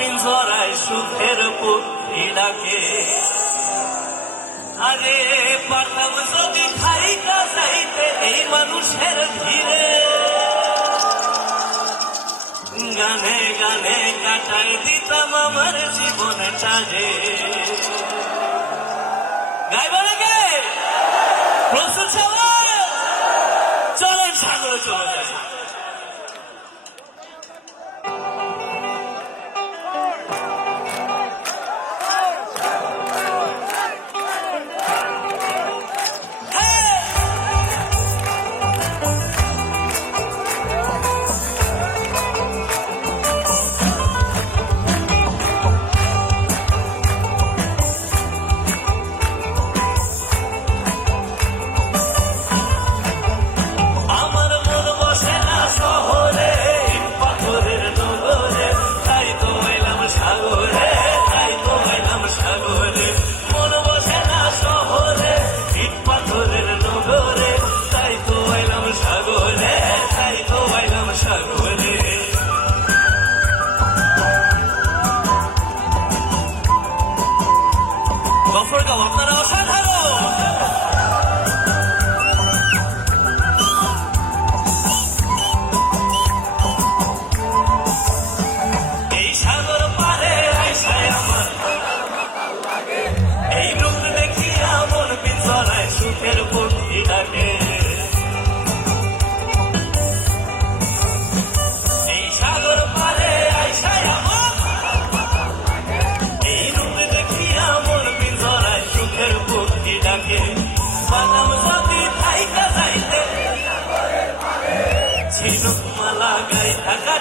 পিঞ্জরায় সুখের পক্ষী ডাকে। আরে পারতাম যদি খাইকা যাইতে এই মানুষের ধীরে, গানে গানে কাটাই দিতাম আমার জীবনটা রে। গাইব নাকি? প্রস্তুত সবাই? চলেন সাগরে চলে যাই। গফরগাঁও আপনারা অসাধারণ। এই সাগর পারে আইসায় আমার এই রূপ দেখিয়া মন পিঞ্জরায় সুখের পক্ষী ডাকে। এই সাগর পারে আইসায় আমার এই রূপ দেখিয়া মন পিঞ্জরায় সুখের পক্ষী ডাকে। বাদাম যদি খাইতে যাইতে ঝিনুক মালা গাই থাকা